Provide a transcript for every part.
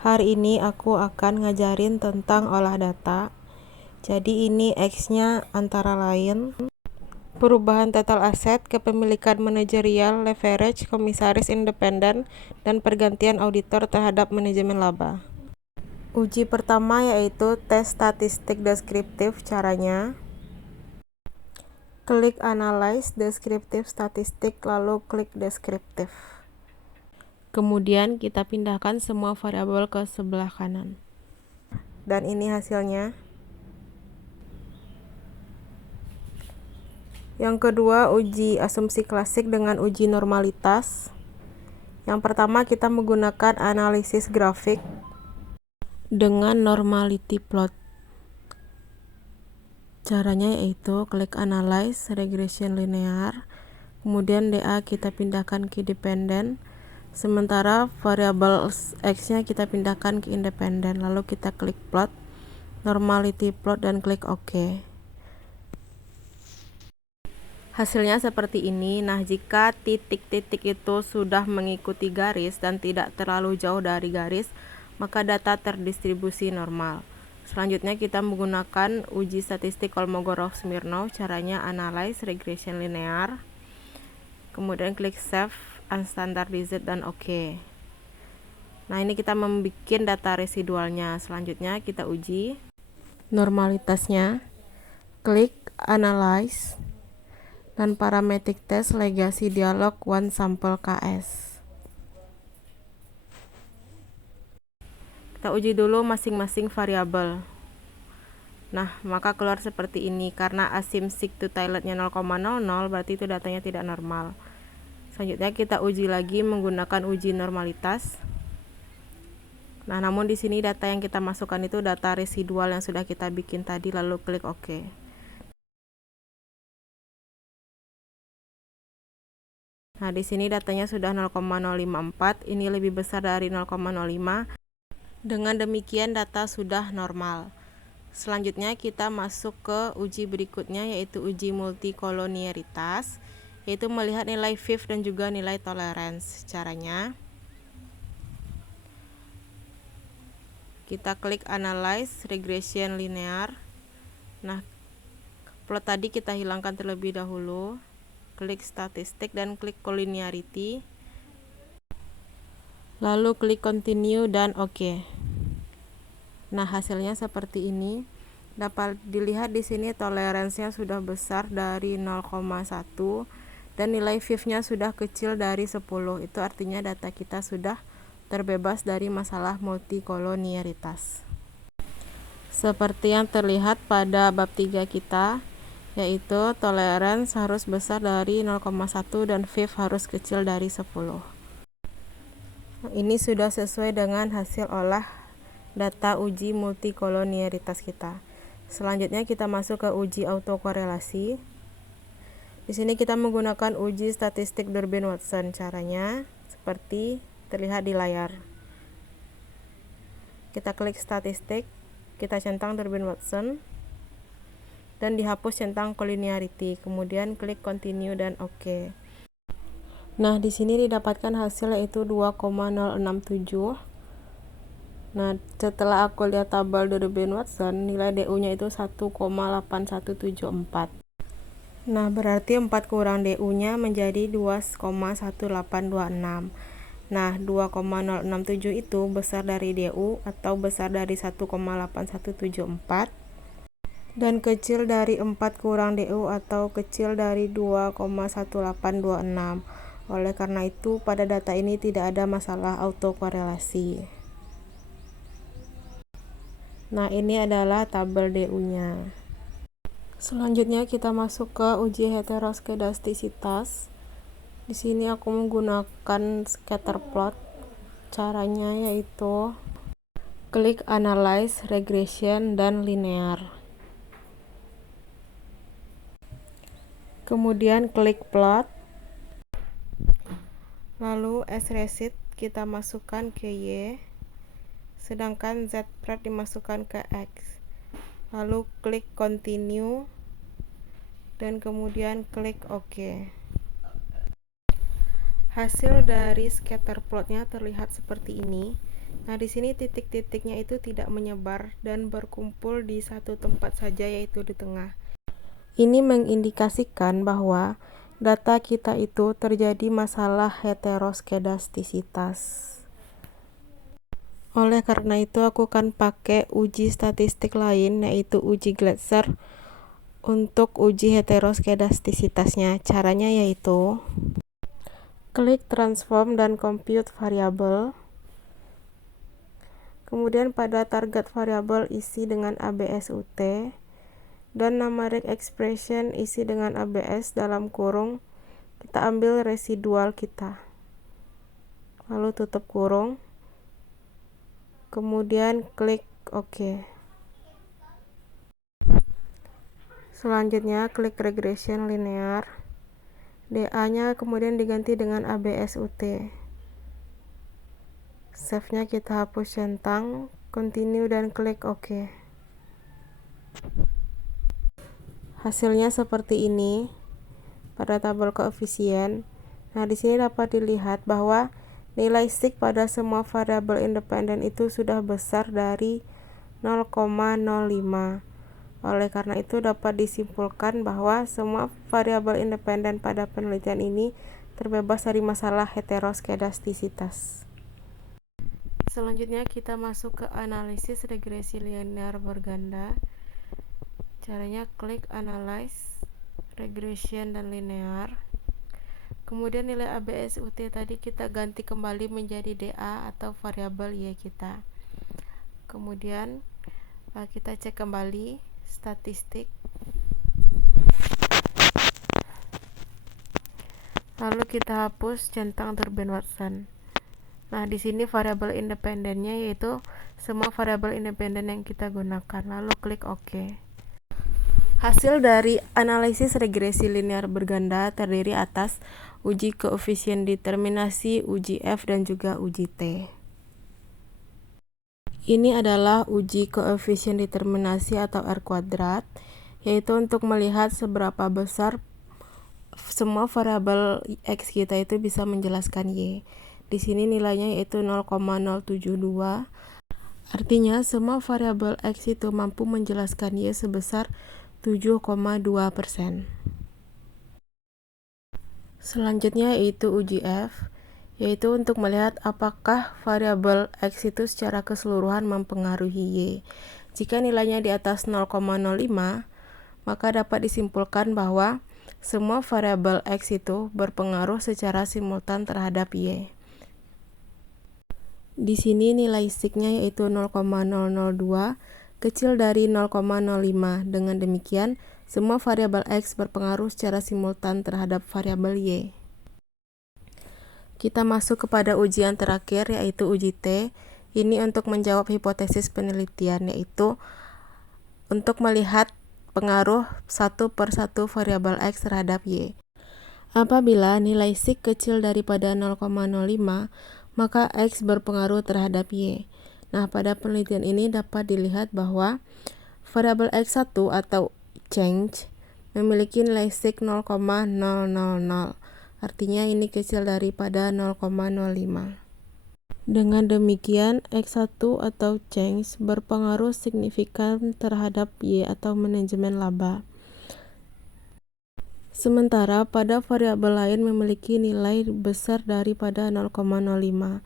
Hari ini aku akan ngajarin tentang olah data. Jadi ini X-nya antara lain perubahan total aset, kepemilikan manajerial, leverage, komisaris independen, dan pergantian auditor terhadap manajemen laba. Uji pertama yaitu tes statistik deskriptif. Caranya, klik Analyze Deskriptif Statistik, lalu klik Deskriptif. Kemudian kita pindahkan semua variabel ke sebelah kanan. Dan ini hasilnya. Yang kedua, uji asumsi klasik dengan uji normalitas. Yang pertama, kita menggunakan analisis grafik dengan normality plot. Caranya yaitu klik Analyze Regression Linear, kemudian DA kita pindahkan ke dependen, sementara variabel X-nya kita pindahkan ke independen, lalu kita klik plot, normality plot, dan klik OK. Hasilnya seperti ini. Nah, jika titik-titik itu sudah mengikuti garis dan tidak terlalu jauh dari garis, maka data terdistribusi normal. Selanjutnya kita menggunakan uji statistik Kolmogorov-Smirnov. Caranya Analyze Regression Linear, kemudian klik Save Unstandardized dan OK. Nah, ini kita membuat data residualnya. Selanjutnya kita uji normalitasnya, klik Analyze, dan parametric test legacy dialog one sample KS. Kita uji dulu masing-masing variabel. Nah, maka keluar seperti ini. Karena asymptotic to tilde-nya 0,00, berarti itu datanya tidak normal. Selanjutnya kita uji lagi menggunakan uji normalitas. Nah, namun di sini data yang kita masukkan itu data residual yang sudah kita bikin tadi, lalu klik OK. Nah, di sini datanya sudah 0,054, ini lebih besar dari 0,05. Dengan demikian data sudah normal. Selanjutnya kita masuk ke uji berikutnya, yaitu uji multikolonialitas, yaitu melihat nilai FIF dan juga nilai tolerance. Caranya, kita klik Analyze Regression Linear. Nah, plot tadi kita hilangkan terlebih dahulu. Klik Statistik dan klik Collinearity. Lalu klik Continue dan OK. Nah, hasilnya seperti ini. Dapat dilihat di sini toleransinya sudah besar dari 0,1 dan nilai FIF-nya sudah kecil dari 10. Itu artinya data kita sudah terbebas dari masalah multikolonialitas. Seperti yang terlihat pada bab 3 kita, yaitu tolerance harus besar dari 0,1 dan FIF harus kecil dari 10. Ini sudah sesuai dengan hasil olah data uji multikolonialitas kita. Selanjutnya kita masuk ke uji autokorelasi. Di sini kita menggunakan uji statistik Durbin-Watson. Caranya seperti terlihat di layar. Kita klik statistik, kita centang Durbin-Watson, dan dihapus centang collinearity. Kemudian klik continue dan OK. Nah, di sini didapatkan hasil yaitu 2,067. Nah, setelah aku lihat tabel Durbin-Watson, nilai DU-nya itu 1,8174. Nah, berarti 4 kurang DU-nya menjadi 2,1826. Nah, 2,067 itu besar dari DU atau besar dari 1,8174 dan kecil dari 4 kurang DU atau kecil dari 2,1826. Oleh karena itu, pada data ini tidak ada masalah autokorelasi. Nah, ini adalah tabel DU-nya. Selanjutnya kita masuk ke uji heteroskedastisitas. Di sini aku menggunakan scatter plot. Caranya yaitu klik Analyze Regression dan Linear. Kemudian klik plot. Lalu S-resid kita masukkan ke Y. Sedangkan Z-prat dimasukkan ke X. Lalu klik continue dan kemudian klik OK. Hasil dari scatter plotnya terlihat seperti ini. Nah, di sini titik-titiknya itu tidak menyebar dan berkumpul di satu tempat saja, yaitu di tengah. Ini mengindikasikan bahwa data kita itu terjadi masalah heteroskedastisitas. Oleh karena itu, aku akan pakai uji statistik lain, yaitu uji Glatzer untuk uji heteroskedastisitasnya. Caranya yaitu klik transform dan compute variable. Kemudian pada target variabel isi dengan ABSUT dan numeric expression isi dengan ABS dalam kurung. Kita ambil residual kita. Lalu tutup kurung. Kemudian klik OK. Selanjutnya klik regression linear. DA-nya kemudian diganti dengan ABSUT. Save-nya kita hapus centang, continue dan klik OK. Hasilnya seperti ini pada tabel koefisien. Nah, di sini dapat dilihat bahwa nilai sig pada semua variabel independen itu sudah besar dari 0,05. Oleh karena itu dapat disimpulkan bahwa semua variabel independen pada penelitian ini terbebas dari masalah heteroskedastisitas. Selanjutnya kita masuk ke analisis regresi linear berganda. Caranya klik analyze, regression dan linear. Kemudian nilai ABSUT tadi kita ganti kembali menjadi DA atau variabel Y kita. Kemudian kita cek kembali statistik. Lalu kita hapus centang Durbin Watson. Nah, di sini variabel independennya yaitu semua variabel independen yang kita gunakan. Lalu klik OK. Hasil dari analisis regresi linear berganda terdiri atas uji koefisien determinasi, uji F, dan juga uji T. Ini adalah uji koefisien determinasi atau R kuadrat, yaitu untuk melihat seberapa besar semua variabel X kita itu bisa menjelaskan Y. Di sini nilainya yaitu 0,072. Artinya semua variabel X itu mampu menjelaskan Y sebesar 7,2%. Selanjutnya yaitu uji F, yaitu untuk melihat apakah variabel X itu secara keseluruhan mempengaruhi Y. Jika nilainya di atas 0,05, maka dapat disimpulkan bahwa semua variabel X itu berpengaruh secara simultan terhadap Y. Di sini nilai sig-nya yaitu 0,002, kecil dari 0,05. Dengan demikian, semua variabel X berpengaruh secara simultan terhadap variabel Y. Kita masuk kepada ujian terakhir yaitu uji T. Ini untuk menjawab hipotesis penelitian, yaitu untuk melihat pengaruh satu per satu variabel X terhadap Y. Apabila nilai sig kecil daripada 0,05, maka X berpengaruh terhadap Y. Nah, pada penelitian ini dapat dilihat bahwa variabel X1 atau change memiliki nilai sig 0,000. Artinya ini kecil daripada 0,05. Dengan demikian, X1 atau change berpengaruh signifikan terhadap Y atau manajemen laba. Sementara pada variabel lain memiliki nilai besar daripada 0,05.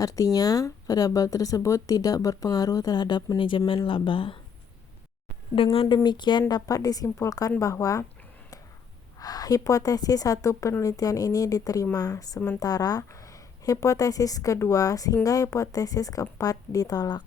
Artinya, variabel tersebut tidak berpengaruh terhadap manajemen laba. Dengan demikian dapat disimpulkan bahwa hipotesis satu penelitian ini diterima, sementara hipotesis kedua hingga hipotesis keempat ditolak.